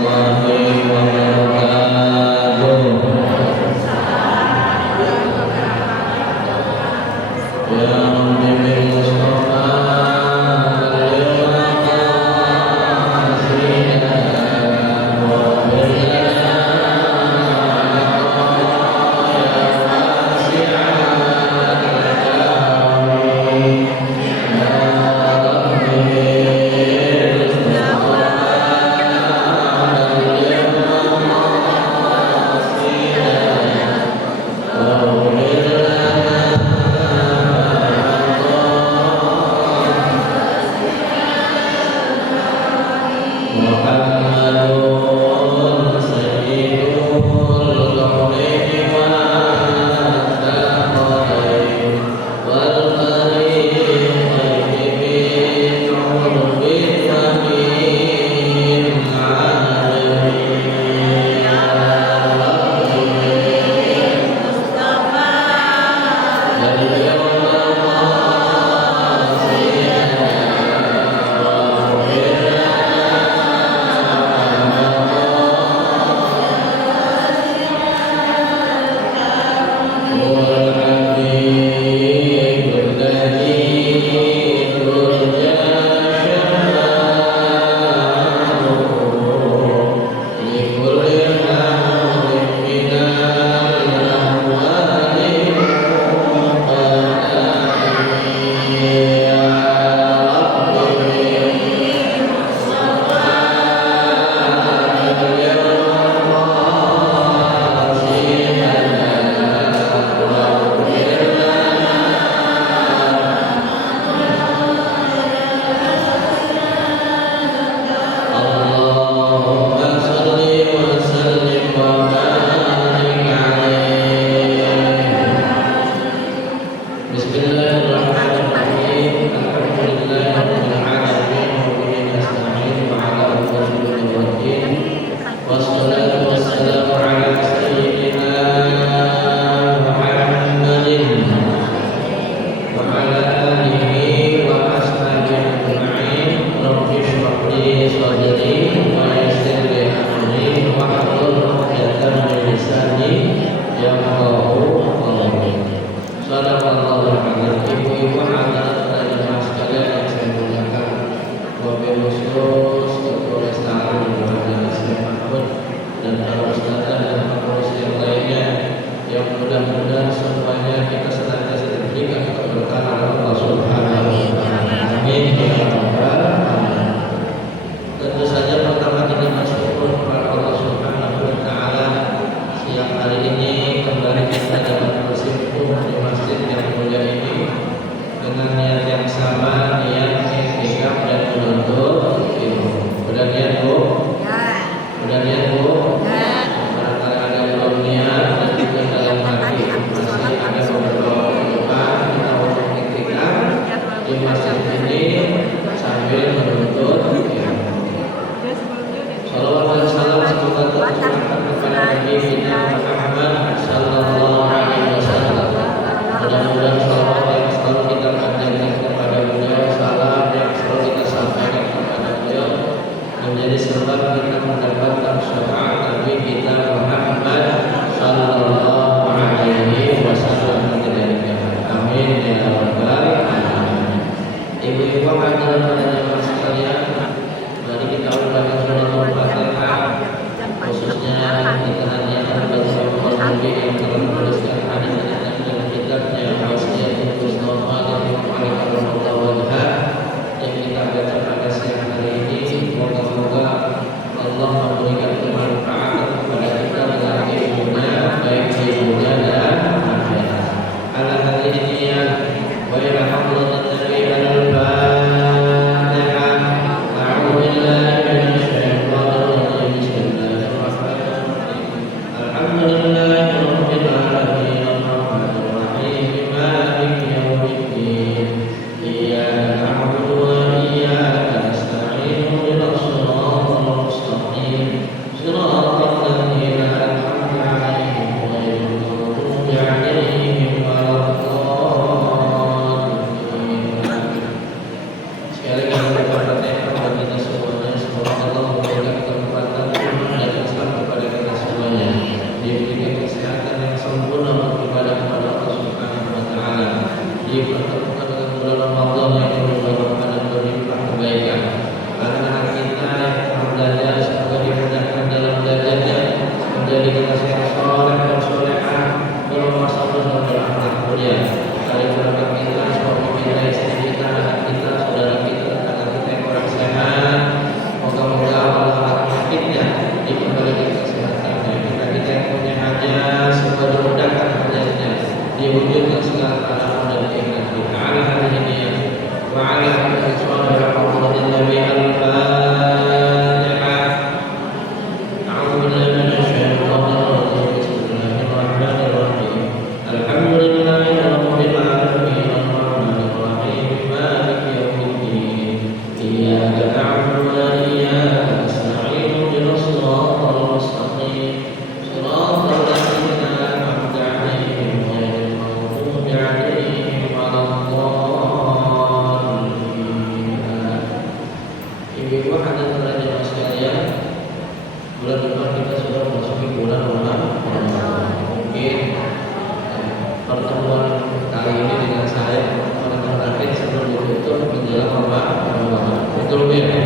Wa Ibu-ibu hadirin sekalian sekalian, bulan depan kita sudah memasuki bulan Ramadan. Mungkin pertemuan kali ini dengan saya terakhir sebelum ditutup menjelang Ramadan. Betul ya?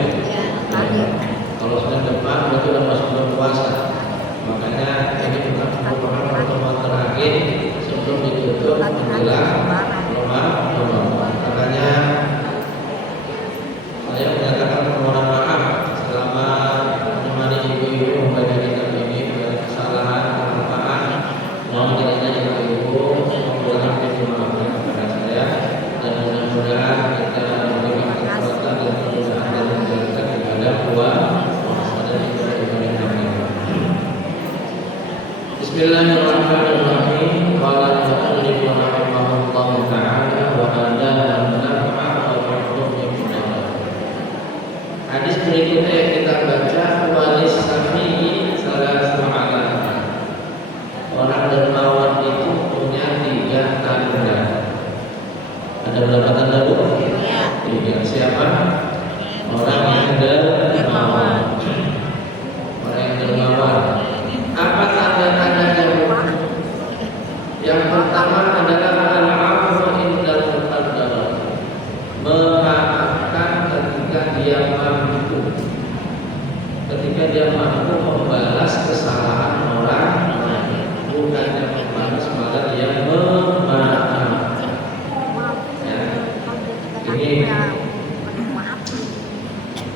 Kalau sudah depan berarti sudah masuk bulan puasa. Makanya ini merupakan pertemuan terakhir sebelum ditutup menjelang Ramadan. Makanya saya menyatakan permohonan maaf selama menemani ibu-ibu membaca kitab ini dari kesalahan, kelupaan. Mohon kiranya ibu-ibu mudah-mudahan dimaafkan kepada saya dan mudah-mudahan kita memberikan kekuatan dan kemudahan dan menjalankan ibadah puasa dan ibadah kami. Bismillahirrahmanirrahim. Qala al-mu'allif rahimahullahu ta'ala wa hadana hadis berikutnya yang kita baca walis safi salah semalam. Orang dermawan itu punya 3 tanda. Ada berapa tanda bu? 3. Siapa? Orang yang dermawan. Orang yang dermawan. Apa tanda-tandanya bu? Yang pertama adalah al-'afwu indal muqaddarah. Memaafkan ketika dia mampu. Ketika dia mampu membalas kesalahan orang, bukannya membalas malah dia memaafkan. Ya. Ini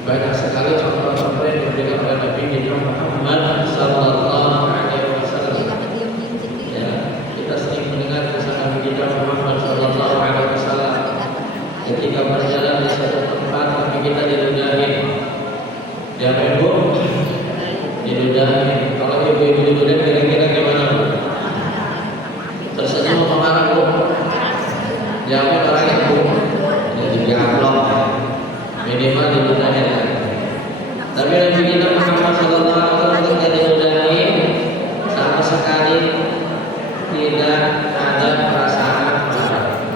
banyak sekali contoh-contoh yang diberikan oleh Nabi Muhammad Sallallahu Alaihi Wasallam. Ya, kita sering mendengar kisah Nabi Muhammad Sallallahu Alaihi Wasallam ketika berjalan di suatu tempat tapi kita diludahin. Ya ibu, diludahin. Kalau ibu-ibu diludahin kira-kira gimana bu? Tersenyum atau marah bu? Jawabnya orangnya bu. Ya digaplok. Minimal diludahin. Tapi Nabi kita Muhammad Sallallahu Alaihi Wasallam ketika diludahin sama sekali tidak ada perasaan marah.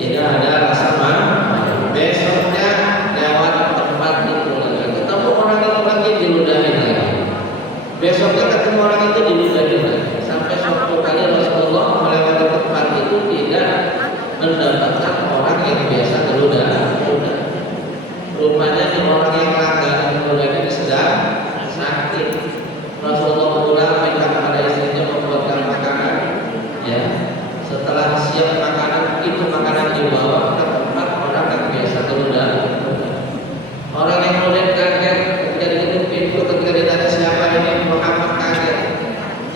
Tidak ada rasa marah. Besoknya lewat tempat itu lagi, ketemu orang itu lagi diludahin lagi. Besoknya ketemu orang itu diludahin lagi. Sampai suatu kali Rasulullah melewati tempat itu tidak mendapatkan orang yang biasa diludahin. Rupanya ini orang yang langganan diludahin sedang sakit. Rasulullah pulang minta kepada istrinya membuatkan makanan. Ya, setelah siap makanan itu makanan dibawa ke tempat orang yang biasa diludahin. Orang yang kemudian kaget ketika ditutup pintu, ketika ditanya siapa ini, Muhammad kaget.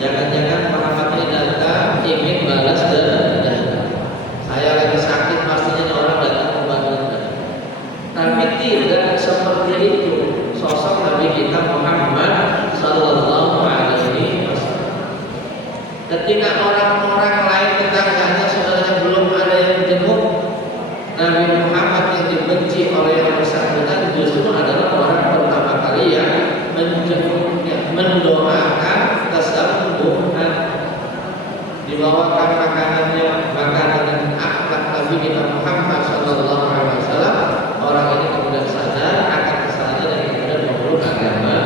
Jangan-jangan Muhammad ini datang ingin balas dendam. Saya lagi sakit, pastinya orang datang membantu. Tapi tidak seperti itu sosok Nabi kita Muhammad Sallallahu Alaihi Wasallam. Ketika orang-orang lain tetangganya saudaranya belum ada yang jenguk, Nabi Muhammad yang dibenci oleh yang bersangkutan justru adalah orang pertama kali yang menjenguknya, mendoakan kesembuhan, dibawakan makanannya, makanan dan akhlak Nabi kita Muhammad Sallallahu Alaihi Wasallam. Orang ini kemudian sadar akan kesalahannya dan kemudian memeluk agama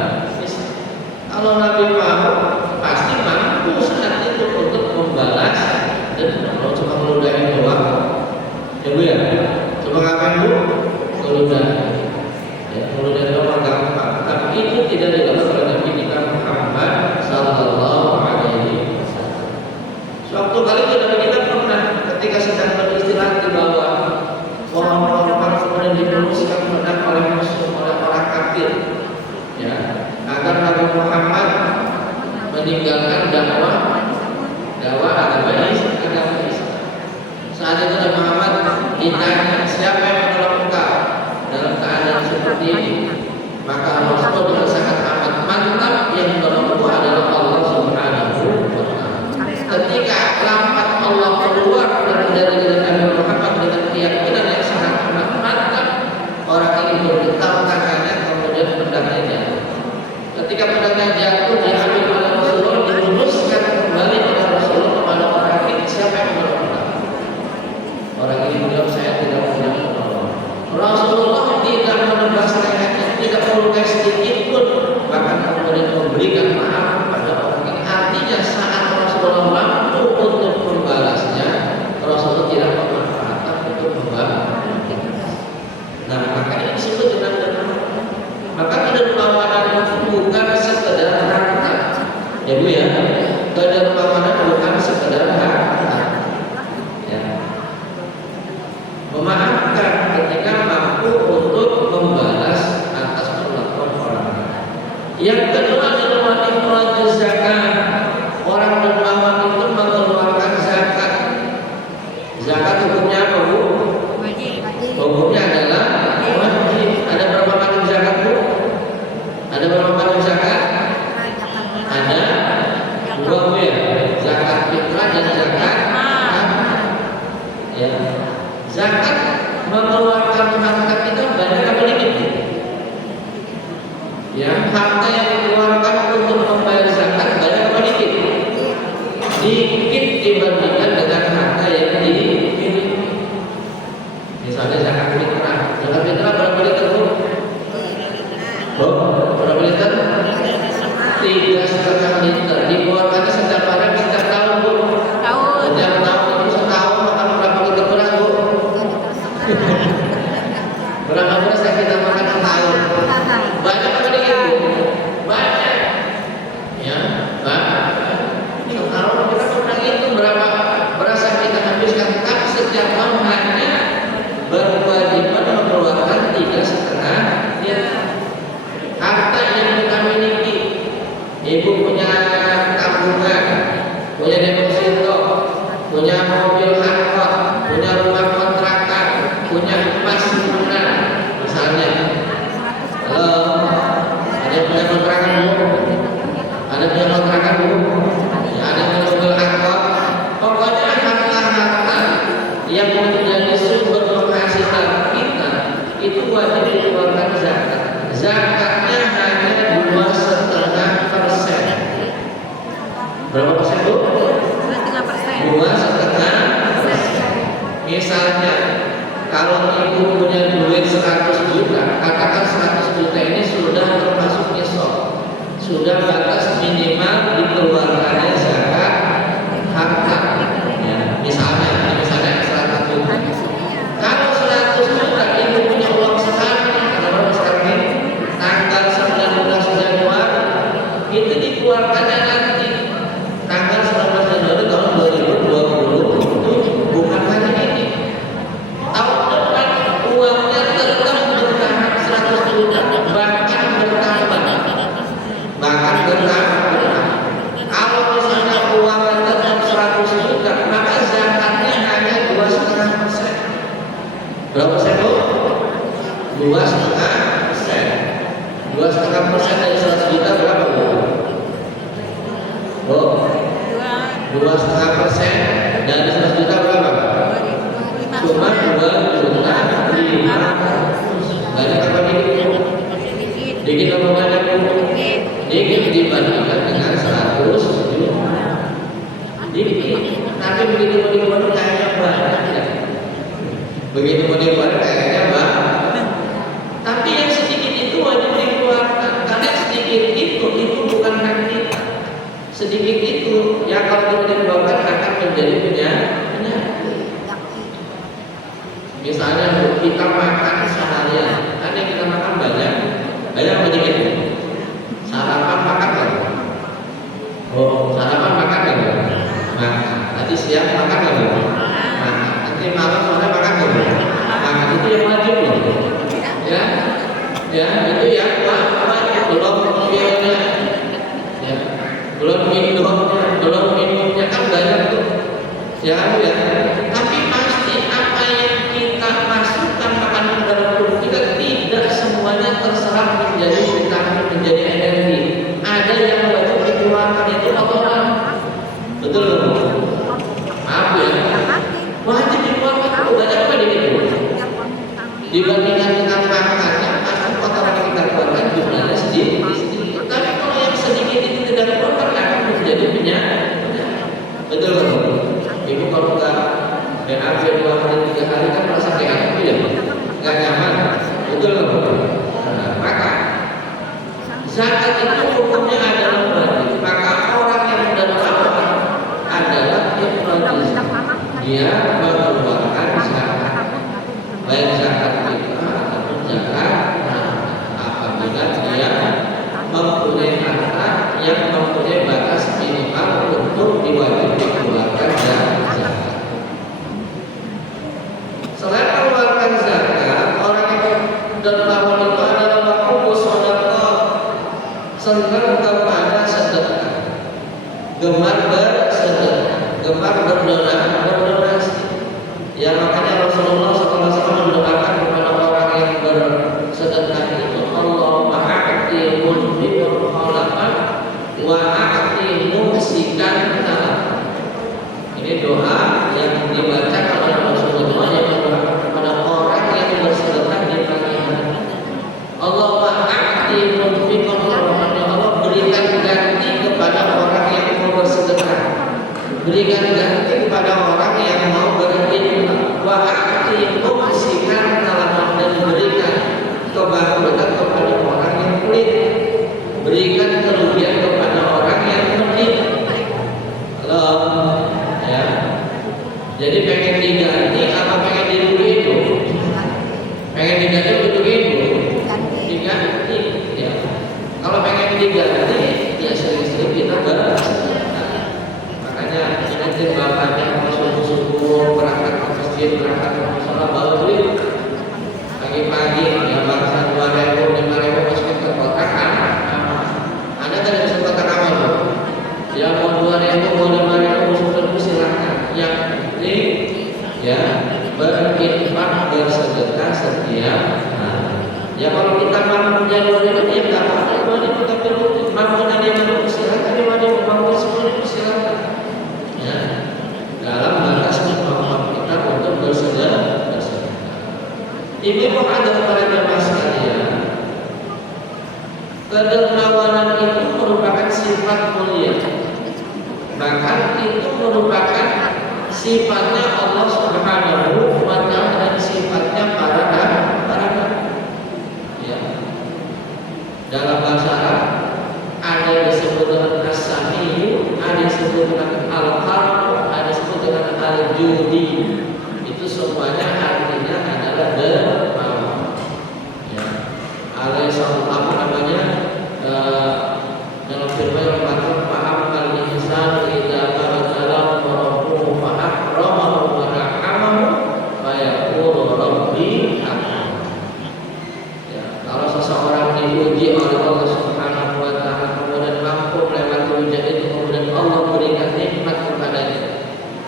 Islam. Kalau Nabi mau pasti mampu saat itu untuk membalas dan kalau cuma meludahin doang. Ya bu ya, coba ngapain bu? Meludahin. Ya, meludahin doang gampang. Tapi itu tidak dilakukan oleh Nabi kita Muhammad Sallallahu Alaihi Wasallam. Suatu kali Nabi kita pernah ketika sedang beristirahat di bawah pohon-pohon kemudian diluruskan pedang oleh musuh, oleh orang kafir. Ya, agar Nabi Muhammad meninggalkan dakwah agama Islam. Saat itu Nabi Muhammad ditanya siapa yang menolong engkau dalam keadaan seperti ini, maka Rasul dengan sangat amat mantap yang menolongku adalah Allah Subhanahu wa Ta'ala. Ketika lampat Allah keluar dari Nabi Muhammad dengan keyakinan yang sangat amat mantap, orang ini bergetar tangannya kemudian pedangnya jatuh. Ketika pedangnya jatuh diambil oleh Rasulullah, diluruskan kembali oleh Rasulullah kepada orang ini, siapa yang menolong? Orang ini menjawab, saya tidak punya penolong. Rasulullah tidak menebas lehernya, memakai sedikit pun, bahkan kemudian memberikan maaf pada orang ini. Artinya saat Rasulullah mampu untuk membalasnya, Rasulullah tidak memanfaatkan untuk membalas. Nah, maka ini disebut dengan dermawan. Maka kedermawanan itu bukan sekedar harta, ya Bu ya. Kedermawanan bukan sekedar harta, ya. Memaafkan ketika mampu untuk membalas atas perlakuan orang. Yang kedua adalah ikhraj zakat. Orang dermawan itu mengeluarkan zakat. Zakat hukumnya apa Bu? Hukumnya adalah wajib. Ada berapa macam zakat Bu? Ada berapa macam zakat? Ada dua Bu ya. Zakat fitrah dan zakat ya. Zakat mengeluarkan harta kita banyak apa dikit? Ya, harta yang dikeluarkan untuk membayar zakat banyak apa dikit? Dikit dibandingkan dengan harta yang dimiliki. Misalnya zakat fitrah. Zakat fitrah berapa liter Bu? Berapa liter? 3,5 liter. Dikeluarkannya setiap hari, setiap tahun Bu? Setiap tahun itu setahun makan berapa liter beras Bu? Berapa beras yang kita makan setahun? Banyak apa dikit Bu? Banyak. Ya, banyak. Setahun kita pernah itu berapa beras yang kita habiskan. Tapi setiap tahun hanya berkewajiban mengeluarkan 3,5 liter. Harta yang kita miliki, Ibu punya tabungan, punya deposito, punya mobil angkot, punya rumah kontrakan, punya emas lunak, misalnya. Halo, ada yang punya kontrakan Bu? Ada punya kontrakan Bu? Ya, ada punya mobil angkot. Pokoknya harta-harta yang menjadi sumber penghasilan kita itu wajib dikeluarkan zakat. Zakatnya hanya 2,5%. Berapa persen Bu? 2,5%. Misalnya, kalau Ibu punya duit 100 juta, katakan 100 juta ini sudah termasuk nisab, sudah batas minimal dikeluarkannya zakat harta. Ya, misalnya 100 juta. Kalau 100 juta Ibu punya uang sekali, kalau sekarang ini tanggal 19 Januari itu dikeluarkannya nanti tanggal 19 Januari tahun 2020, bukan hari ini. Tahun depan uangnya tetap bertambah 100 juta, bahkan bertambah. Kalau misalnya uangnya tetap 100 juta, maka zakatnya hanya 2,5%. Berapa persen Bu? 2,5%. 2,5% dari 100 juta berapa Bu? 2,5% dari 100 juta berapa? Cuma 2,5. Banyak apa dikit? Dikit apa banyak Bu? Dikit dibandingkan dengan 100 juta. Dikit. Tapi begitu mau dikeluarkan kayaknya banyak ya. Begitu mau dikeluarkan kayaknya banyak. Tapi yang sedikit itu wajib dikeluarkan. Karena sedikit itu bukan hak kita. Sedikit itu yang kalau tidak dikeluarkan akan menjadi penyakit. Misalnya kita makan seharian, kan yang kita makan banyak apa dikit? Sarapan makan kan? Sarapan makan kan? Makan. Nanti siang makan kan? Makan. Nanti malam sore makan kan? Makan. Itu yang wajib loh. Ya, itu yang wajib. Belum mobilnya, ya, belum minumnya kan banyak tuh. Ya. Tapi pasti apa yang kita masukkan makanan Zakat itu hukumnya adalah wajib. Maka orang yang dermawan adalah ikhlas. Dia mengeluarkan zakat, baik zakat fitrah ataupun zakat apabila dia mempunyai harta yang mempunyai batas minimal untuk diwajibkan mengeluarkan zakat. Selain mengeluarkan zakat, orang yang dermawan itu adalah makhubus sedekah, senang kepada sedekah, gemar bersedekah, gemar berdonasi. Ya makanya Rasulullah SAW mendoakan kepada orang yang bersedekah itu, Allahumma a'ti munfiqan khalaqan wa a'ti mumsikan talaqan. Ini doa yang dibaca oleh Rasulullah yang mendoakan kepada orang yang bersedekah di pagi hari. Allahumma a'ti munfiqan khalaqan, ya Allah berikan ganti kepada orang yang mau bersedekah, berikan ganti kepada orang yang mau berinfak, wa a'ti mumsikan talaqan, dan berikan kebahagiaan kepada orang yang pelit, berikan kerugian kepada orang yang pelit. Halo, ya. Jadi pengen diganti apa pengen diberi itu? Pengen diganti untuk itu? Diganti, ya. Kalau pengen diganti, ya sering-sering kita bersedekah. Makanya nanti bapaknya kalau subuh-subuh berangkat ke masjid, berangkat ke musola bawa duit. Pagi-pagi ya bangsa 2.000, 5.000 masukin ke kotak kan? Ada kan yang kotak amal bu? Yang mau 2.000, mau 5.000 masukin itu silakan. Yang penting ya berinfak, bersedekah setiap hari. Ya kalau kita mampu punya 2.000 ya nggak apa-apa, 2.000 tapi mampu nanti mampu silakan, dia mampu 10.000 silakan. Ya dalam batas kemampuan kita untuk bersedekah. Ini menghadap para jemaah sekalian, kedermawanan itu merupakan sifat mulia. Bahkan itu merupakan sifatnya Allah Subhanahu wa Ta'ala dan sifatnya para nabi. Ya. Dalam bahasa Arab ada yang disebut dengan as-sami'u, ada yang disebut dengan al-qalb, ada yang disebut dengan al-judi. Itu semuanya artinya adalah dermawan. Ya. Alai apa namanya dalam firman yang mengatakan fa'amal insan idza barakallahu wa rabbuhu fa'akramahu wa rahamahu fa yaqulu rabbi akram. Ya, kalau seseorang diuji oleh Allah Subhanahu wa Ta'ala kemudian mampu melewati ujian itu, kemudian Allah berikan nikmat kepadanya,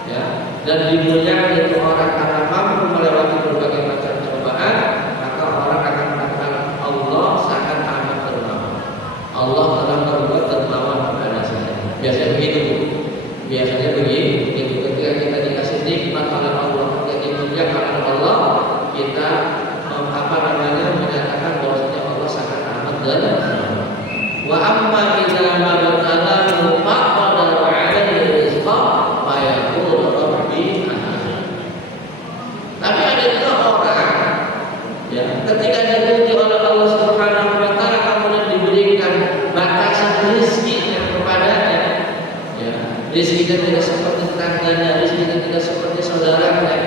ya, dan dimuliakan itu orang karena mampu melewati berbagai macam cobaan, maka orang akan mengatakan Allah sangat amat dermawan. Allah telah berbuat dermawan kepada saya. Biasanya begitu bu. Biasanya begitu. Ketika kita dikasih nikmat oleh Allah, ketika dimuliakan oleh Allah, kita menyatakan bahwasanya Allah sangat amat dermawan. Wa amma idza mabtalahu faqadara 'alaihi rizqa fa yaqulu rabbi ahana. Tapi ada juga orang ya, ketika diuji oleh Allah Subhanahu wa Ta'ala kemudian diberikan batasan rezekinya kepadanya, ya, rezekinya tidak seperti tetangganya, rezekinya tidak seperti saudaranya,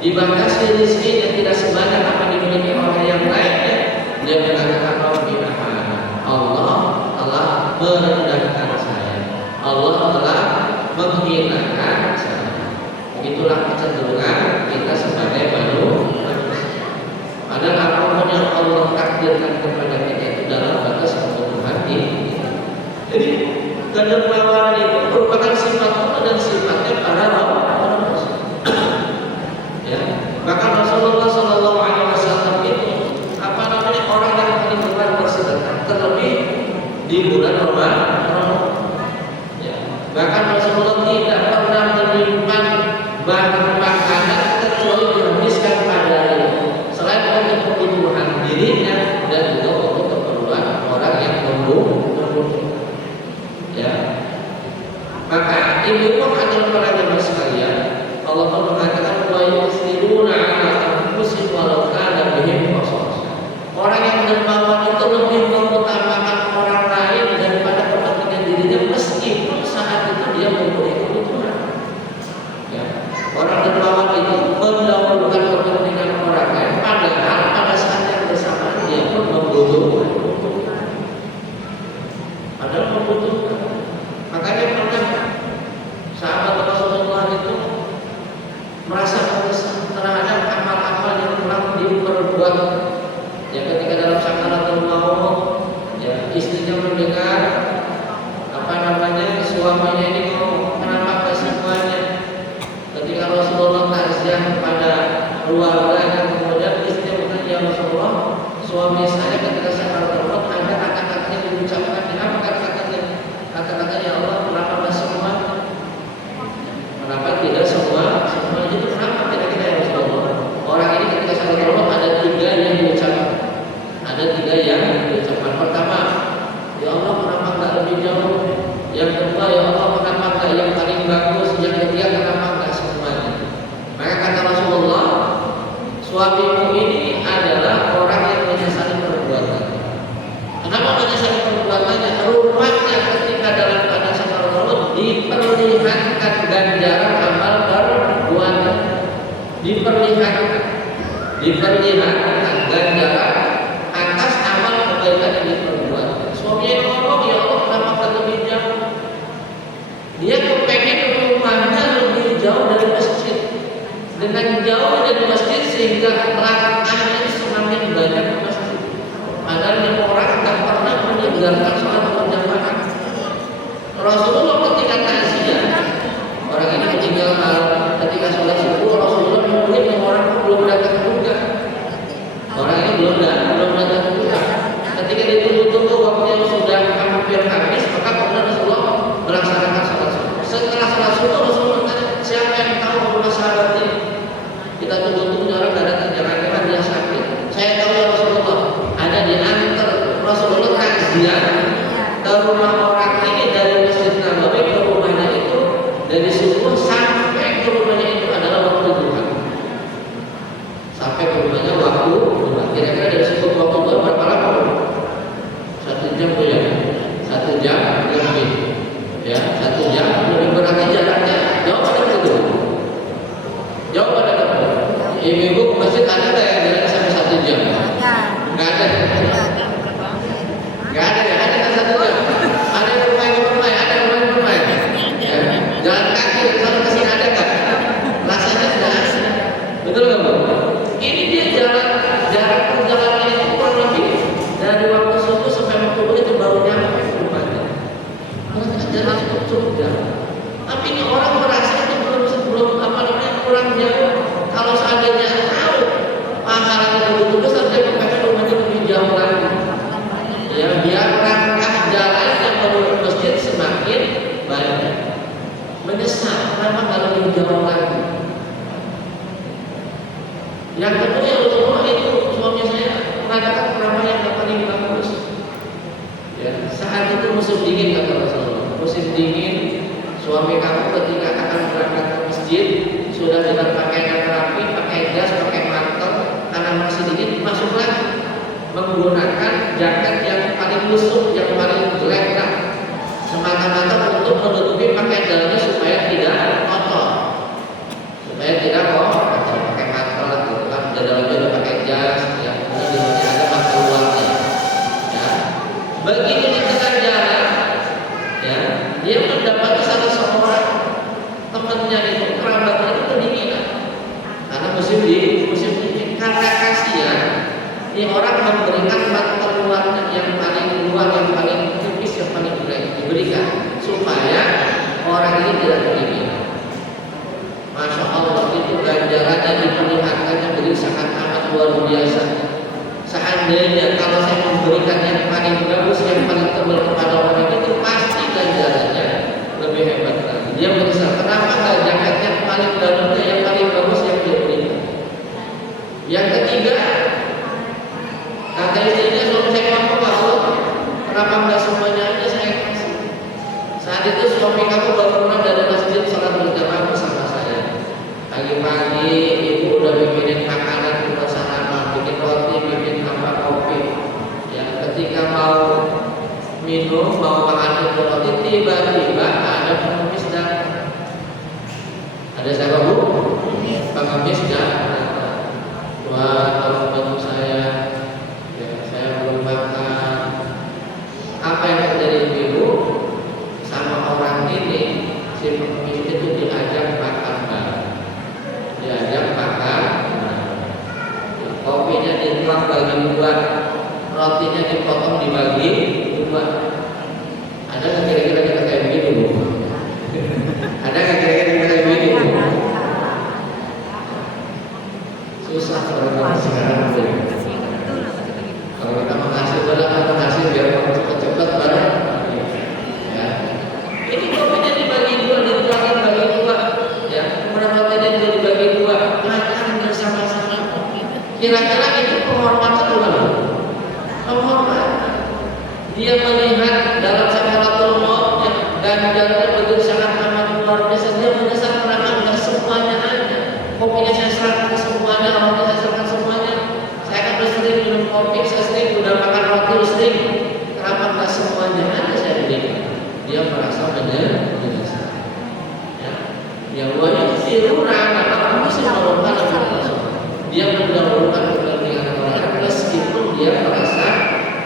dibatasi rezekinya tidak sebanyak apa dimiliki oleh yang lainnya, dia mengatakan rabbi ahana, Allah telah merendahkan saya, Allah telah menghinakan saya. Begitulah kecenderungan kita sebagai manusia. Padahal apapun yang Allah takdirkan kepada kita itu dalam batas kebutuhan ini. Jadi kedermawanan itu merupakan sifat Allah dan sifatnya para rasul. Ya, bahkan Rasulullah SAW itu orang yang paling gemar bersedekah, terlebih di bulan Ramadan. Ya, bahkan Rasulullah tidak pernah menyimpan bahan makanan kecuali dihabiskan pada itu, selain untuk kebutuhan dirinya dan juga untuk keperluan orang yang membutuhkan. Ya, maka ini pun adalah para jemaah sekalian. Allah mengatakan wa yusiruna 'ala anfusihim walau kana bihim khasasah. Orang yang dermawan itu lebih mengutamakan orang Apa menyesal perbuatannya? Rumahnya ketika dalam keadaan sabar tersebut diperlihatkan ganjaran amal perbuatan. Diperlihatkan ganjaran atas amal kebaikan yang diperbuat. Suaminya ngomong, ya Allah kenapa tak lebih jauh? Dia kepengen rumahnya lebih jauh dari masjid. Dengan jauh dari masjid sehingga langkahnya semakin banyak ke masjid. Padahal yang orang tak pernah meninggalkan sholat berjamaah. Rasulullah ketika takziah, orang ini meninggal ketika sholat subuh, Rasulullah nungguin yang orang belum datang juga. Orang ini belum datang juga. Ketika ditunggu-tunggu waktunya sudah hampir habis, maka kemudian Rasulullah melaksanakan sholat subuh. Setelah sholat subuh, Rasulullah bertanya, siapa yang tahu rumah sahabat ini? Kita tunggu-tunggu orang tidak datang, jangan-jangan dia sakit. Saya tahu ya Rasulullah, ada di antar Rasulullah takziah ke rumah orang ini dari Masjid Nabawi ke rumahnya itu dari subuh sampai ke rumahnya itu adalah waktu duha. Sampai ke rumahnya waktu duha. Kira-kira dari subuh ke waktu duha berapa lama? 1 jam ya. 1 jam lebih. Ya, 1 jam lebih, berarti jaraknya jauh pada itu. Jauh pada itu. Ibu-ibu ke masjid ada nggak yang jalan sampai 1 jam? Nggak ada. Nggak ada ya, ada kan 1 jam. Ada yang bermain, ada yang bermain. Ya, jalan kaki kalau kesini ada kan? Rasanya tidak asing. Betul nggak Bu? Ini dia jarak perjalanan itu kurang lebih dari waktu subuh sampai waktu duha itu baru nyampe rumahnya. Berarti jalan cukup jauh. Tapi ini orang merasa itu belum apa namanya kurang jauh. Kalau seandainya tahu pahalanya begitu besar, dia kepengen rumahnya lebih jauh lagi. Ya, biar langkah jalan yang menuju masjid semakin banyak. Menyesal kenapa nggak lebih jauh lagi. Yang kedua yang Rasulullah itu suami saya mengatakan kenapa yang paling bagus. Ya, saat itu musim dingin kata Rasulullah. Musim dingin, suami kamu ketika akan berangkat ke masjid sudah dengan pakaian rapi, pakai jas, pakai mantel, karena masih dingin masuk lagi menggunakan jaket yang paling lusuh, yang paling jelek lah, semata-mata untuk menutupi pakaian dalamnya supaya tidak kotor, pakai mantel lah, gitu kan. Di dalamnya udah pakai jas, ya, kemudian di dalamnya ada mantel luarnya. Ya, begitu di tengah jalan, ya, dia mendapati salah seorang temannya itu, kerabatnya itu kedinginan, karena musim dingin. Karena kasihan, ini orang memberikan mantel luarnya yang paling luar, yang paling tipis, yang paling jelek diberikan supaya orang ini tidak kedinginan. Masya Allah, itu ganjarannya diperlihatkan yang beri sangat amat luar biasa. Seandainya kalau saya memberikan yang paling bagus, yang paling tebal kepada orang itu, pasti ganjarannya lebih hebat lagi. Dia menyesal kenapa nggak jaket yang paling dalamnya, yang paling bagus yang dia berikan. Yang ketiga, kata istrinya, suami saya ngomong, Allah, kenapa nggak semuanya aja saya kasih. Saat itu suami kamu baru pulang dari masjid sholat berjamaah bersama saya. Pagi-pagi ibu udah bikinin makanan buat sarapan, bikin roti, bikin kopi. Ya, ketika mau minum, mau makan roti, tiba-tiba ada pengemis datang. Ada siapa Bu? Pengemis datang. Wah, tolong bantu saya. Ya, saya belum makan. Apa yang terjadi ibu? Sama orang ini, si pengemis itu diajak makan bareng. Kopinya dituang bagi 2, rotinya dipotong dibagi 2. Ada nggak kira-kira kita kayak begini Bu? Ada nggak kira-kira kita kayak begini Bu? Susah orang sekarang. Kalau kita mengasih biar orang cepat-cepat bareng. Ya. Ini kopinya dibagi 2, dituangkan bagi 2. Ya, kemudian rotinya juga dibagi 2. Makan bersama-sama. Kira-kira itu penghormatan bukan? Penghormatan. Dia melihat dalam sakaratul maut dan jalannya begitu sangat amat luar biasa. Dia menyesal kenapa enggak semuanya ada. Kopinya saya serahkan semuanya, roti saya serahkan semuanya. Saya kan udah sering minum kopi, saya sering udah makan roti, sering. menyesal. Ya, yang wajib siruna maka masih melakukan dia mendahulukan kepentingan orang meskipun dia merasa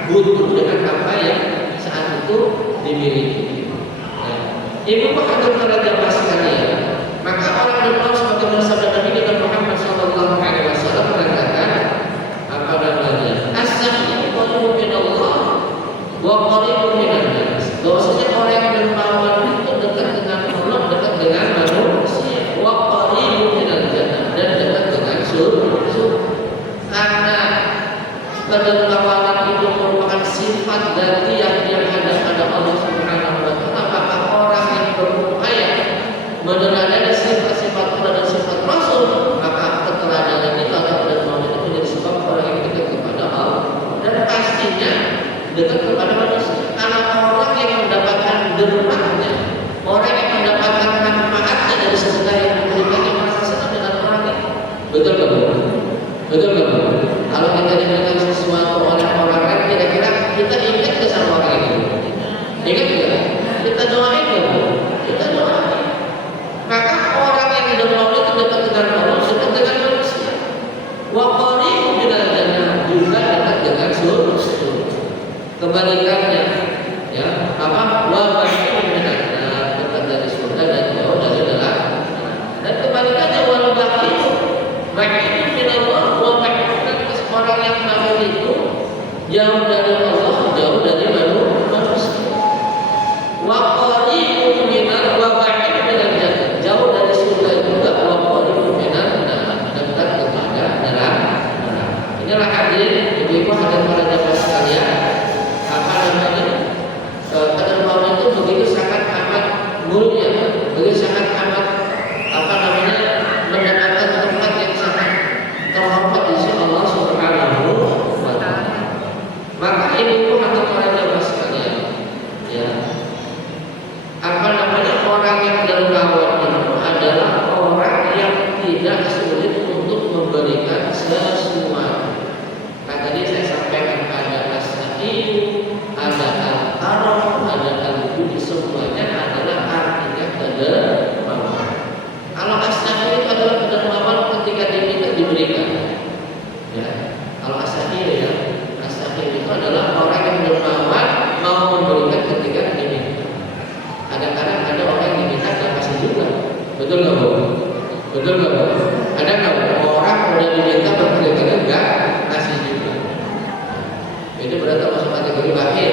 butuh dengan apa yang saat itu dimiliki. Ya. Ibu bapak para jamaah sekalian, maka orang berdoa sebagaimana sabda Nabi kita Muhammad sallallahu alaihi wasallam mengatakan apa namanya? As-sa'yu qaribun min Allah wa qaribun minan nas. Bahwasanya orang yang dermawan itu dekat dengan Allah, dekat dengan manusia. Wa qaribun minal jannah, dan dekat dengan surga. Karena kedermawanan itu merupakan sifat dari yang ada pada Allah Subhanahu wa taala, maka orang yang berupaya meneladani sifat-sifat Allah dan sifat Rasul, maka keteladanan itu atau dermawan itu menjadi sebab orang yang dekat kepada Allah dan pastinya dekat kepada manusia. Karena orang yang mendapatkan dermawannya, orang yang mendapatkan manfaatnya dari sedekah yang diberikan, yang merasa senang dengan orang itu. Betul nggak Bu? Betul nggak Bu? Kalau kita diberikan sesuatu oleh orang lain, kira-kira kita ingat ke sama orang itu? Ingat nggak? Kita doain nggak Bu? Kita doain. Maka orang yang dermawan itu dekat dengan Allah, dekat dengan manusia. Wa qaribun minal jannah, juga dekat dengan surga. Kebalikannya, ya apa? Wa ba'idun minan nar, dekat dari surga dan jauh dari neraka. Dan kebalikannya wal ba'idun min Allah wa ba'idun, orang yang bakhil itu jauh dari Allah, jauh dari manusia. Wa qaribun minan wa ba'idun minal jannah, jauh dari surga juga, wa qaribun minan nar, dekat kepada neraka. Inilah hadirin ibu-ibu hadirin para jamaah sekalian, apa namanya, kedermawanan itu begitu sangat amat mulia, begitu sangat amat apa namanya, mendapatkan tempat yang sangat terhormat di sisi Allah Subhanahu wa taala. Maka ibu atau para jamaah sekalian, ya, apa namanya, orang yang dermawan itu adalah orang yang tidak sulit untuk memberikan sesuatu. Nah, tadi saya sampaikan ada as-sahiyu, ada al-karam, ada al-budi, semuanya adalah artinya kedermawan. Kalau as-sahiyu itu adalah kedermawan ketika diminta diberikan. Ya, kalau as-sahiyu, ya, as-sahiyu itu adalah orang yang dermawan mau memberikan ketika diminta. Kadang-kadang ada orang yang diminta dan kasih juga. Betul nggak Bu? Betul nggak Bu? Ada nggak orang udah diminta berkali-kali enggak kasih juga? Itu berarti masuk kategori bakhil.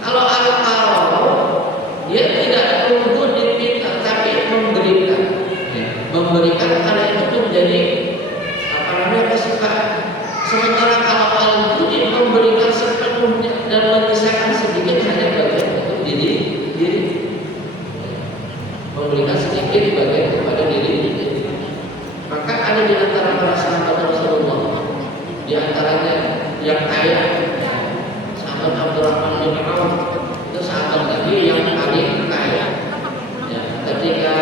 Kalau al-karam, dia tidak tunggu diminta tapi memberikan. Ya, memberikan karena itu tuh menjadi apa namanya, kesukaan. Sementara kalau al-budi memberikan sepenuhnya dan menyisakan sedikit hanya bagian untuk diri. Memberikan sedikit bagian kepada diri. Maka ada di antara para sahabat Rasulullah, di antaranya yang kaya, sahabat Abdurrahman bin Auf, itu sahabat Nabi yang paling kaya. Ya, ketika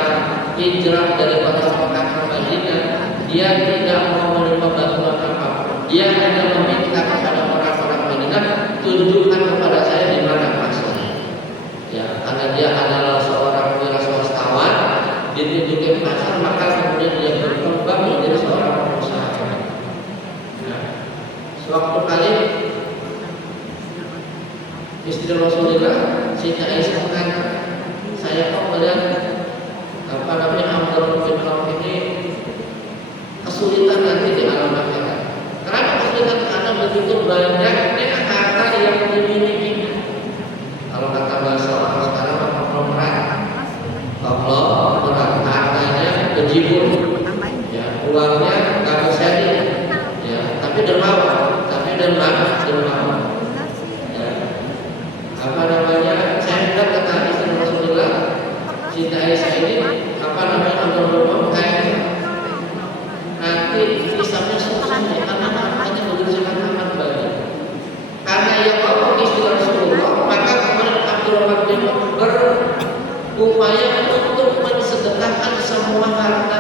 hijrah dari kota Mekah ke Madinah, dia tidak mau menerima bantuan apapun. Dia hanya meminta kepada orang-orang Madinah, tunjukkan kepada saya di mana pasarnya. Ya, karena dia adalah seorang wiraswastawan, ditunjukin pasar, maka kemudian dia berkembang menjadi seorang pengusaha. Nah, suatu kali istri Rasulullah, Siti Aisyah mengatakan, saya kok melihat apa namanya, Abdurrahman bin Auf ini kesulitan nanti di alam akhirat. Kenapa kesulitan? Karena begitu banyaknya harta yang dimiliki. Kalau kata bahasa orang sekarang, Allah berat, hartanya bejibun, ya, uangnya nggak bisa ya, tapi dermawan, ya, apa namanya, saya bilang kata istri Rasulullah, Siti Aisyah ini, apa namanya, Abdurrahman kayaknya nanti hisabnya susah ya, karena hartanya begitu sangat amat banyak. Karena yang Allah istri Rasulullah, maka kemudian Abdurrahman bin Auf berupaya untuk mensedekahkan semua harta,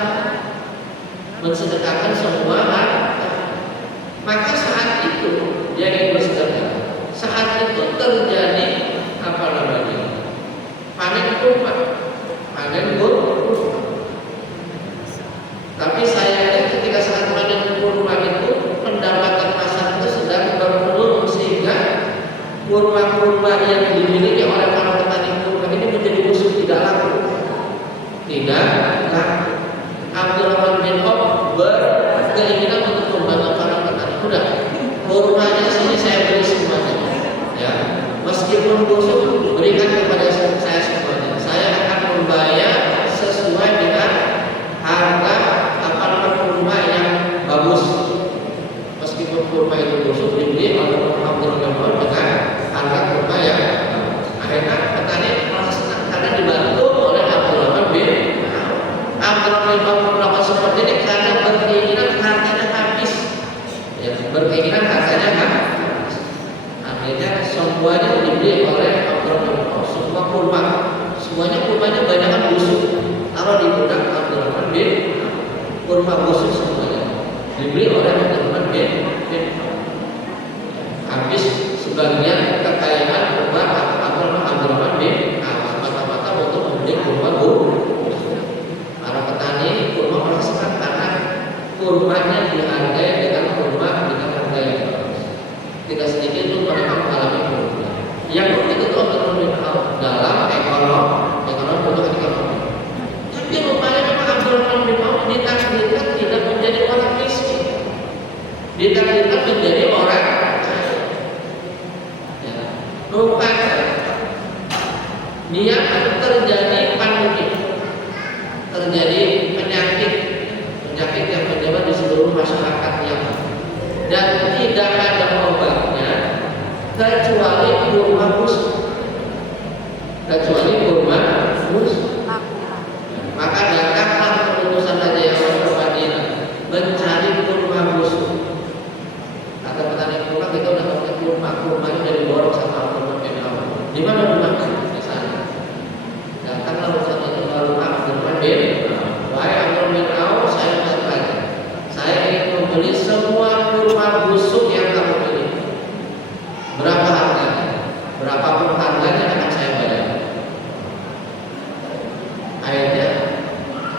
Maka saat itu dia ingin bersedekah. Saat itu terjadi apa namanya? kurma, panen kurma. Tapi sayangnya ketika saat panen kurma itu pendapatan pasar itu sedang menurun, sehingga kurma-kurma yang dimiliki oleh para petani kurma ini menjadi musuh, tidak laku. Tidak laku. Abdurrahman bin Auf berkeinginan untuk membantu para petani. Udah, kurmanya sini saya beli semuanya. Ya, meskipun busuk, berikan kepada saya semuanya. Saya akan membayar sesuai dengan harga kurma yang bagus. Meskipun kurma itu busuk, dibeli oleh Abdurrahman bin Auf dengan harga kurma yang akhirnya petani merasa senang karena dibantu oleh Abdurrahman bin Auf melakukan seperti ini karena berkeinginan harganya habis. Ya, berkeinginan harganya habis. Akhirnya semuanya dibeli oleh Abdurrahman bin Auf. Semua kurma, semuanya kurmanya banyak kan busuk. Taruh di gudang Abdurrahman bin Auf. Kurma busuk semuanya dibeli oleh Abdurrahman bin Auf. Habis sebagian kekayaan kurma Abdurrahman bin Auf semata-mata untuk membeli kurma busuk. Para petani kurma merasakan karena kurmanya dihargai dengan kurma dengan harga yang bagus. Tidak sedikit itu mereka mengalami kerugian. Yang begitu itu Abdurrahman bin Auf dalam ekonomi untuk ekonomi. Tapi rupanya memang Abdurrahman bin Auf ditakdirkan tidak menjadi orang miskin, ditakdirkan menjadi orang kaya. Ya. Rupanya dia terjadi pandemi, terjadi penyakit yang menjabat di seluruh masyarakat yang dan tidak ada obatnya kecuali kurma busuk, maka datanglah keputusan Raja yang ke Madinah mencari kurma busuk. Kata petani kurma, kita udah pakai kurma ini dari borong sama Abdurrahman bin Auf. Di mana rumahnya? Di sana. Datanglah urusan itu baru Abdurrahman bin Auf. Wahai Abdurrahman bin Auf, saya bertanya, saya ingin membeli semua kurma busuk yang kamu miliki. Berapa harganya? Berapapun harganya akan saya bayar. Akhirnya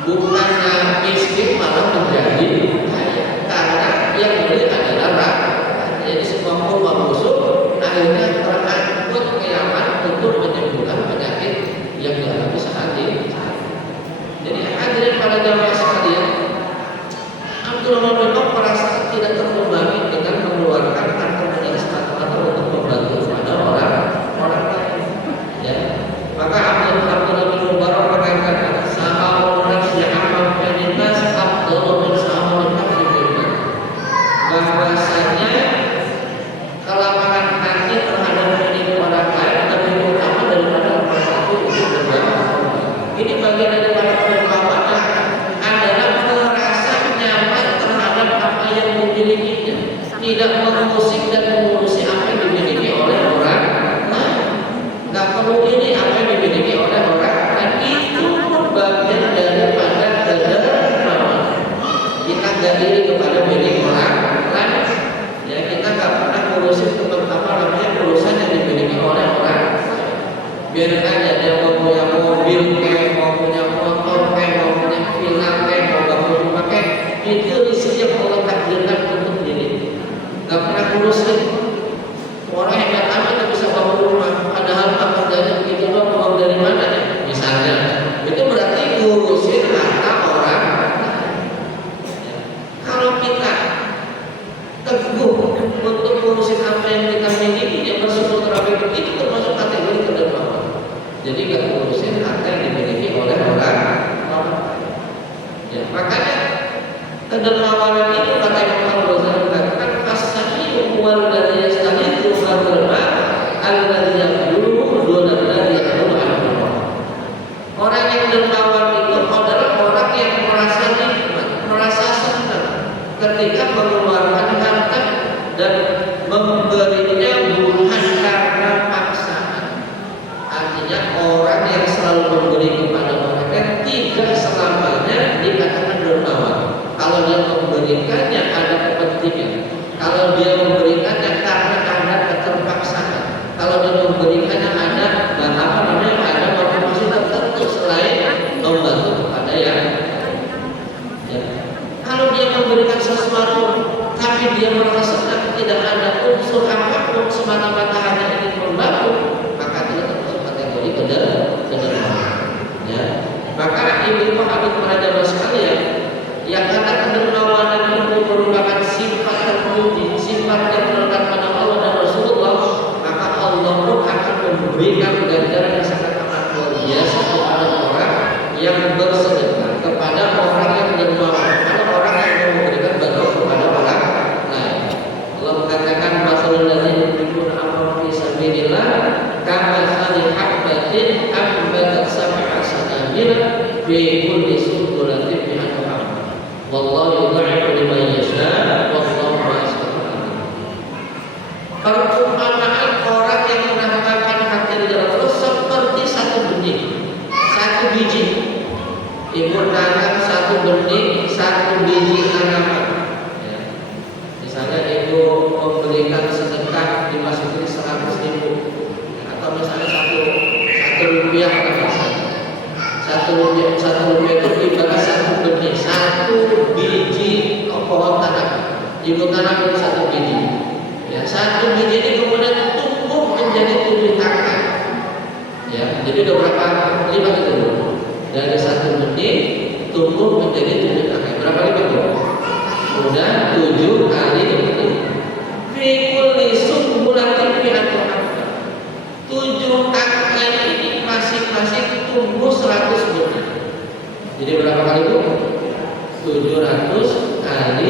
bukannya miskin malah menjadi kaya karena yang beli adalah rakyat. Jadi semua kurma busuk akhirnya terangkut ke Yaman untuk menyembuhkan penyakit yang dialami saat ini. Jadi hadirin para jamaah sekalian, Abdurrahman bin Auf merasa tidak terbebani dengan mengeluarkan harta dari semata-mata untuk membantu kepada orang lain. Ya, maka Abdurrahman bin Mubarak mengatakan, "Sahabat nafsi amma fininas Abdurrahman bin Sahabat nafsi fininas." Bahwasanya kelapangan hati terhadap milik orang lain lebih utama daripada orang satu untuk berbagi. Ini bagian daripada keutamaan adalah merasa nyaman terhadap apa yang dimilikinya, tidak mengusik dan mengurusi apa yang dimiliki oleh orang lain. Nggak perlu ini apa yang dimiliki oleh orang lain. Itu bagian daripada kedermawanan. Kita nggak iri kepada milik orang lain. Ya, kita nggak pernah ngurusin teman-teman namanya urusan yang dimiliki oleh orang. Biar aja dia mau punya mobil, mau punya motor, mau punya villa, mau bangun rumah, itu isinya Allah takdirkan untuk diri. Gak pernah ngurusin. Orang hebat amat yang bisa bangun rumah, padahal pekerjaannya begitu doang, uang dari mana ya? Misalnya, itu berarti ngurusin harta orang. Ya. Kalau kita teguh untuk ngurusin apa yang kita miliki, yang bersyukur terhadap itu termasuk kategori kedermawanan. Jadi gak ngurusin harta yang dimiliki oleh orang. Ya, makanya kedermawanan itu kata Imam Al-Ghazali mengatakan as-sahih huwal ladzi yastanidu al-ghurma alladzi yaqulu duna alladzi yaqulu al-ghurma. Orang yang dermawan itu adalah orang yang merasa nikmat, merasa senang ketika mengeluarkan harta dan memberinya bukan karena paksaan. Artinya orang yang selalu memberi kepada mereka tidak selamanya dikatakan dermawan. Kalau dia memberikannya ada kepentingan, kalau dia memberikannya karena ada keterpaksaan, kalau dia memberikannya ada motivasi tertentu memberikan ganjaran yang sangat amat luar biasa kepada orang yang bersedekah, kepada orang yang dermawan, kepada orang yang memberikan bantuan kepada orang lain. Allah mengatakan masalul ladzina yunfiquna amwalahum fi sabilillah kamathali habbatin ambatat sab'a sanabila fi kulli sunbulatin mi'atu habbatin wallahu yudhi'u liman yasha' wallahu wasi'un alim. Perumpamaan orang yang menambahkan hati di dalam Allah seperti satu benih, satu biji. Ibu tanam satu benih, satu biji tanaman. Ya. Misalnya ibu memberikan sedekah di masjid ini 100.000, ya, atau misalnya satu rupiah satu rupiah itu ibarat satu benih, satu biji pohon tanaman. Ibu tanam satu biji. Ya, satu biji ini kemudian tumbuh menjadi 7 kakak. Ya, jadi ada berapa? 5 gitu. Dari satu benih tumbuh menjadi 7 kakak. Berapa lima itu? Sudah 7 kali benih. Fi kulli sunbulatin mi'atu habba. 7 kakak ini masing-masing tumbuh 100 benih. Jadi berapa kali itu? 700 kali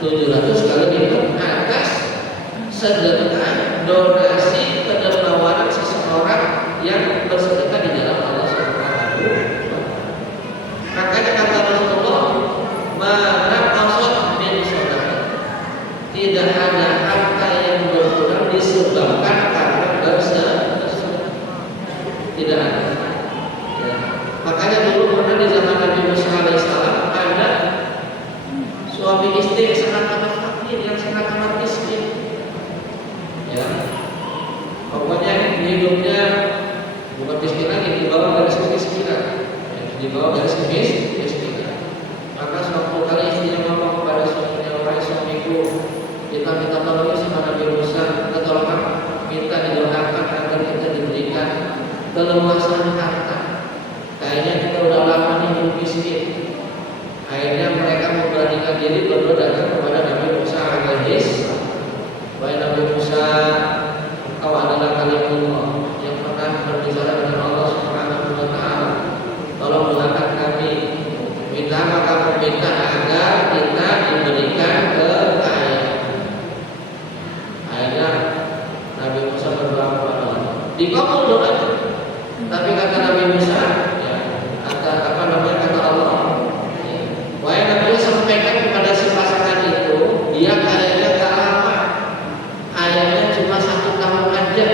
700 kali lipat atas sedekah donasi kedermawanan seseorang yang bersedekah di dalam Allah Subhanahu wa taala. Makanya kata Rasulullah, "Mana qasad min sedekah." Tidak ada harta yang berkurang disebabkan karena bersedekah. Tidak ada. Ya. Makanya dulu pernah di zaman Nabi Musa alaihissalam ada suami istri yang sangat amat fakir, yang sangat amat miskin. Ya, pokoknya hidupnya bukan miskin lagi, di bawah garis kemiskinan, ya, di bawah garis kemiskinan. Maka suatu kali istrinya ngomong kepada suaminya, "Wahai suamiku, kita minta tolong sama Nabi Musa, kita tolong minta didoakan agar kita diberikan keleluasan harta. Kayaknya kita udah lama nih hidup miskin." Akhirnya mereka memberanikan diri berdoa datang kepada Nabi Musa alaihissalam. Wahai Nabi Musa, engkau adalah kalimullah yang pernah berbicara dengan Allah Subhanahu wa taala. Tolong doakan kami. Minta maka meminta agar kita diberikan kekayaan. Akhirnya Nabi Musa berdoa kepada Allah. Dikabul doanya. Tapi kata Nabi Musa, ya, kata Allah, wahai Nabi, sampaikan kepada si pasangan itu, dia kayaknya gak lama, kayaknya cuma 1 tahun aja.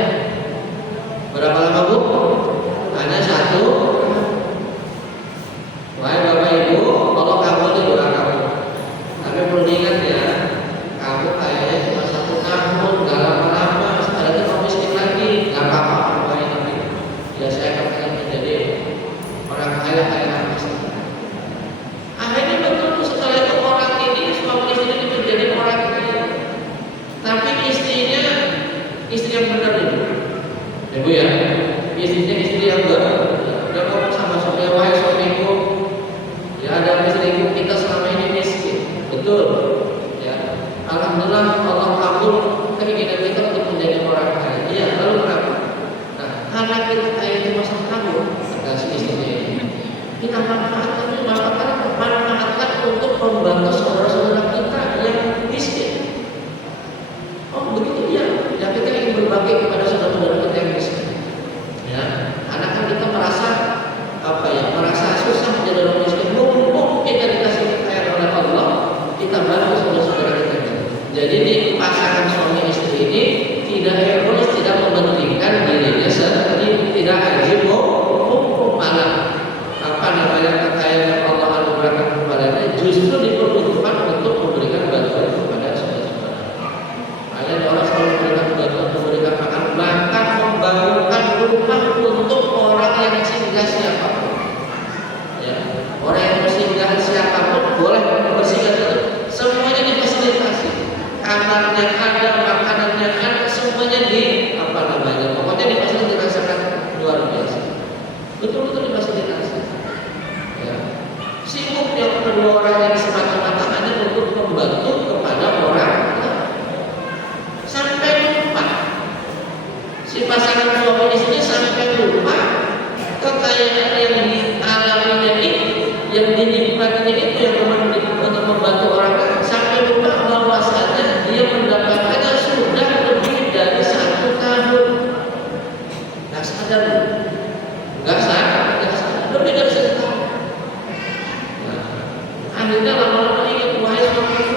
Berapa lama bu? Hanya 1. Wahai bapak ibu, kalau kamu itu doa kamu, tapi perlu diingat ya, kamu kayaknya cuma 1 tahun, gak lama-lama, setelah itu kamu miskin lagi, gak apa-apa. Wahai Nabi, ya saya akan menjadi orang kaya kayak Nabi. Akhirnya betul setelah itu orang ini suami istri ini menjadi orang kaya. Tapi istrinya istri yang benar itu, ibu ya, istrinya istri yang benar. Dia ngomong sama suaminya, "Wahai suamiku, ya ada istriku kita selama ini miskin, betul. Ya, alhamdulillah Allah kabul keinginan kita untuk menjadi orang kaya. Iya, lalu kenapa? Nah, karena kita kaya cuma 1 tahun, kasih istrinya ini, kita manfaatkan untuk membantu saudara-saudara kita yang miskin. Oh begitu ya, ya kita ingin berbagi kepada saudara-saudara kita yang miskin. Ya, karena kan kita merasa merasa susah menjadi orang miskin. Mumpung kita dikasih kekayaan oleh Allah, kita bantu saudara-saudara kita. Jadi di pasangan suami istri ini tidak egois, tidak mementingkan dirinya sendiri, tidak ajib, malah kekayaan yang Allah anugerahkan kepadanya justru diperuntukkan untuk memberikan bantuan kepada saudara-saudara. Ada orang selalu memberikan bantuan, memberikan makan, bahkan membangunkan rumah untuk orang yang singgah siapapun. Ya, orang yang bersinggah siapapun boleh bersinggah, semuanya difasilitasi. Kamarnya ada, makanannya ada, semuanya pokoknya difasilitasi sangat luar biasa. Betul-betul difasilitasi. Sibuknya kedua orang yang semata-mata hanya untuk membantu kepada orang sampai lupa. Si Si pasangan suami istri sampai lupa kekayaan yang dialaminya itu, yang dinikmatinya itu, yang untuk membantu orang lain, sampai lupa bahwasanya dia mendapatkannya sudah lebih dari 1 tahun. Nggak sadar, nggak sadar, lebih dari 1 tahun. Nah, akhirnya lama-lama ingat, wahai suami,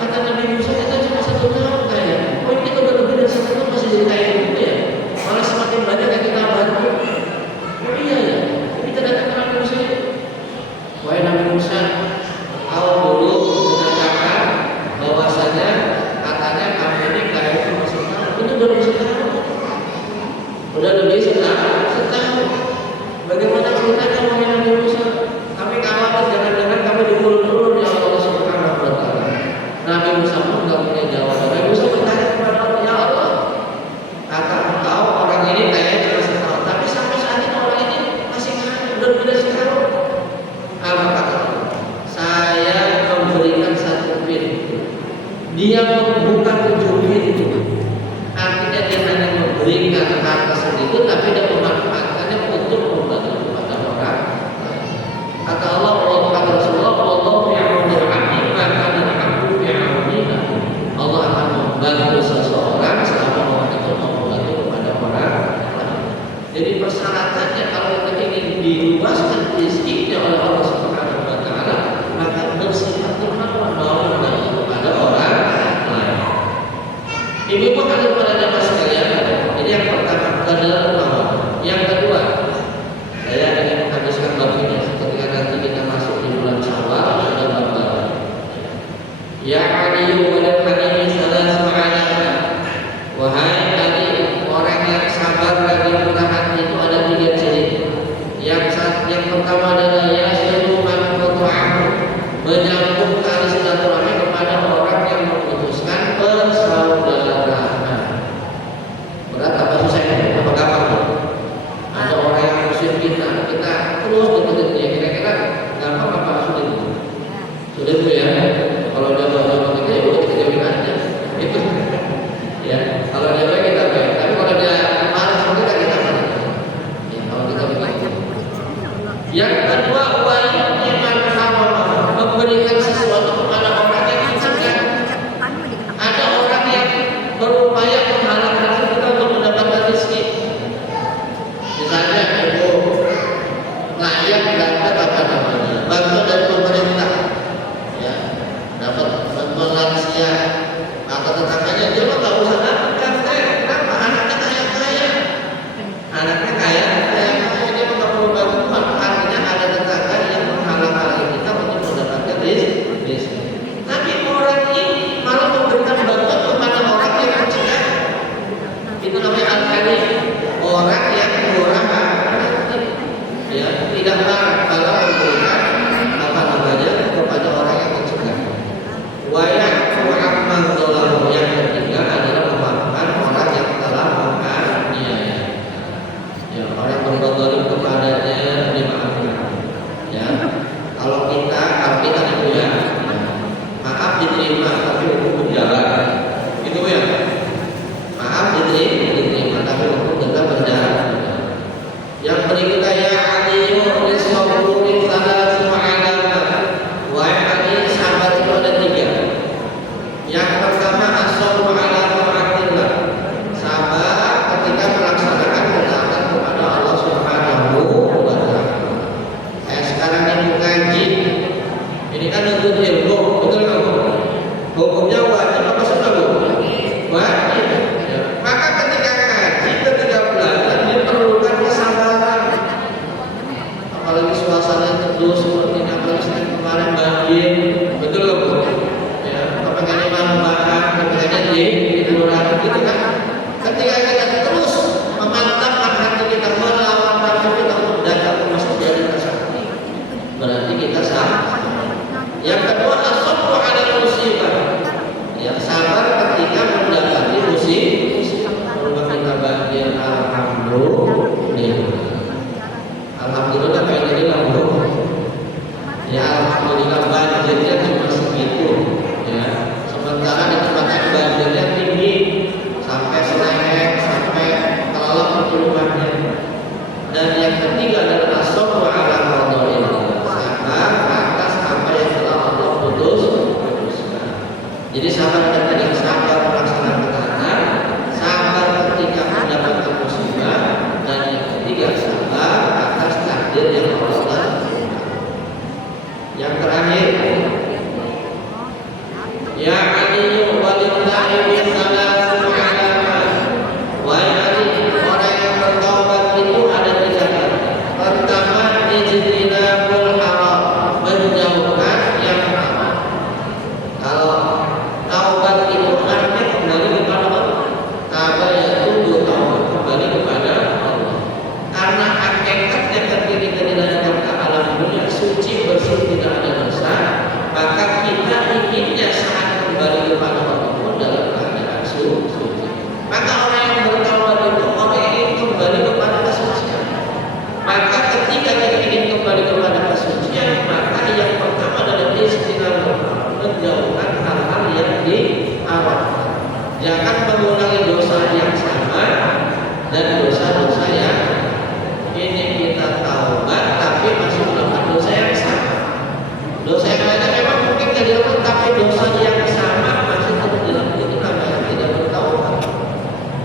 kata Nabi Musa, kita cuma 1 tahun kaya. Oh, ini kita udah lebih dari 1 tahun masih jadi kaya gitu ya? Malah semakin banyak yang kita bantu. Oh iya ya, kita datang ke Nabi Musa. Wahai Nabi Musa, kau dulu mengatakan bahwasanya katanya kamu ini kaya cuma 1 tahun. Itu udah lebih 1 tahun. Udah lebih 1 tahun. Bagaimana ceritanya wahai Nabi Musa? Kami khawatir jangan-jangan kami dikurung-kurung ya Allah Subhanahu wa Ta'ala. Nabi Musa pun nggak punya jawaban. Nabi Musa bertanya kepada Allah, ya Allah, kata engkau orang ini kayaknya cuma 1 tahun, tapi sampai saat ini orang ini masih kaya, udah lebih dari 1 tahun. Apa kata Allah? Saya memberikan 1 pintu, dia membuka 7 pintu. Artinya dia hanya memberikan harta sedikit, tapi dia memanfaatkannya untuk membantu kepada orang lain.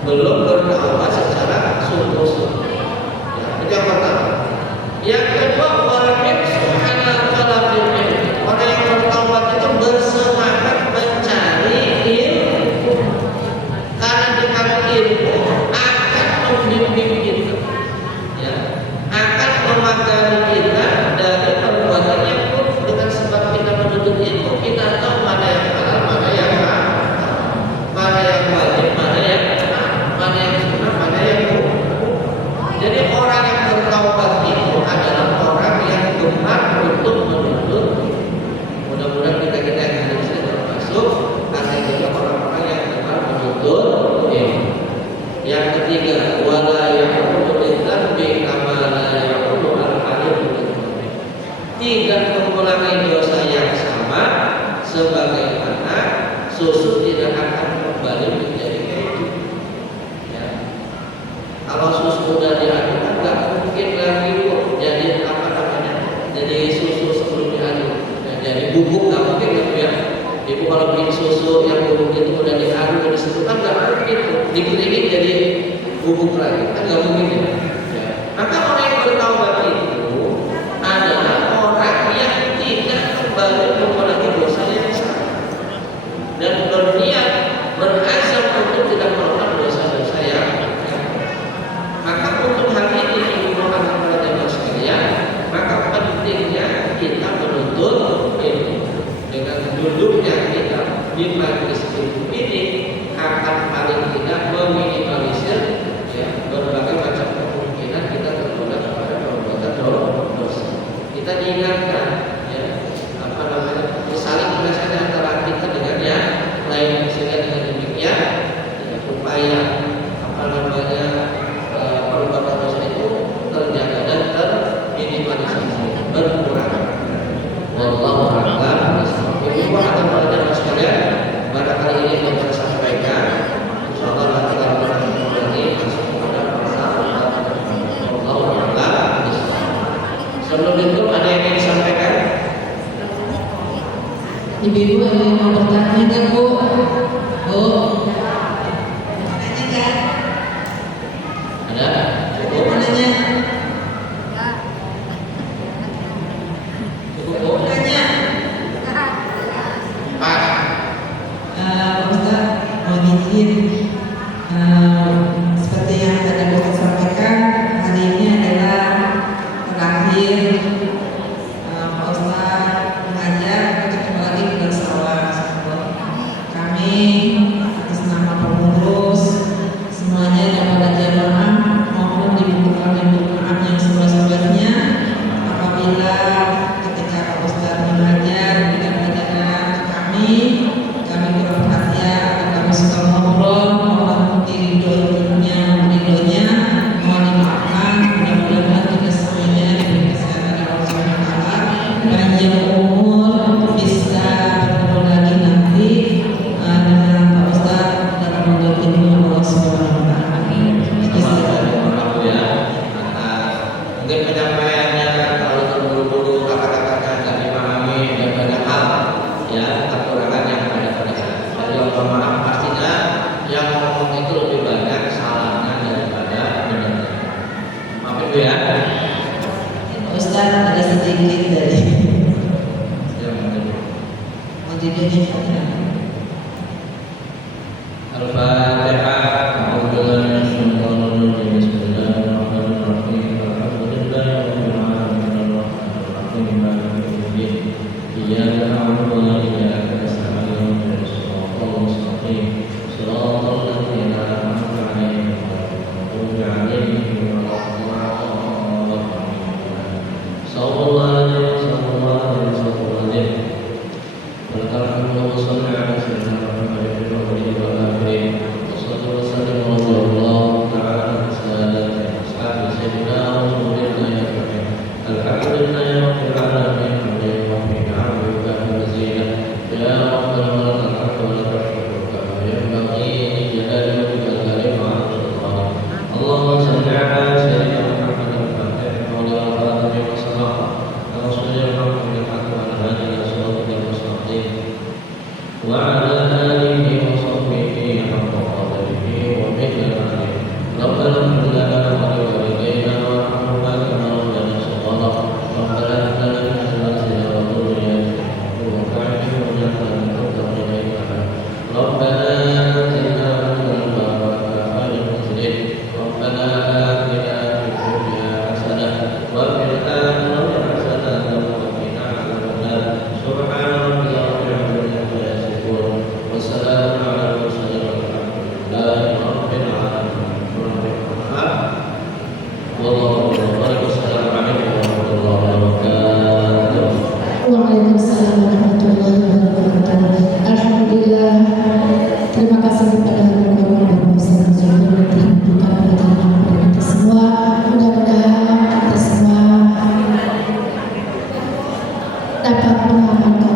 belum bertaubat secara sungguh-sungguh. Ya, itu yang pertama. Yang kedua, orang yang itu bersemangat mencari ilmu, karena dengan ilmu akan membimbing kita, ya, akan memagari kita dari perbuatan yang buruk. Dengan sebab kita menuntut ilmu, kita tahu mana yang halal, mana yang haram, mana yang wajib, mana yang sunnah, mana yang buruk. Jadi orang yang bertaubat itu adalah orang yang gemar untuk menuntut. Mudah-mudahan kita yang ada di sini termasuk artinya orang-orang yang gemar menuntut ilmu. Yang ketiga, wala yaqulu lidzambi kama la yaqulu al-halim. Tidak mengulangi dosa yang sama sebagaimana susu tidak akan kembali menjadi keju. Ya. Kalau susu udah diaduk kan nggak mungkin lagi jadi apa namanya, jadi susu sebelum diaduk. Jadi bubuk nggak mungkin gitu ya. Ibu kalau bikin susu yang bubuk itu udah diaduk dan disebut kan nggak mungkin dikeringin jadi bubuk lagi, kan nggak mungkin ya. Ya. Maka orang yang bertaubat itu adalah orang yang tidak kembali mengulangi dosa yang sama dan berniat berazam untuk tidak melakukan dosa-dosa yang maka untuk hal ini ibu bapak kepada jemaah sekalian, maka pentingnya kita menuntut ilmu. Dengan duduknya kita di majelis ilmu ini akan paling tidak meminimalisir ya, berbagai macam kemungkinan kita tergoda kepada perbuatan dosa. Kita diingatkan ya, apa namanya, misalnya Waalaikumsalam warahmatullahi wabarakatuh. Alhamdulillah, terima kasih kepada Allah dan Rasul yang bukan pada kita semua. Mudah-mudahan kita semua dapat mengamalkan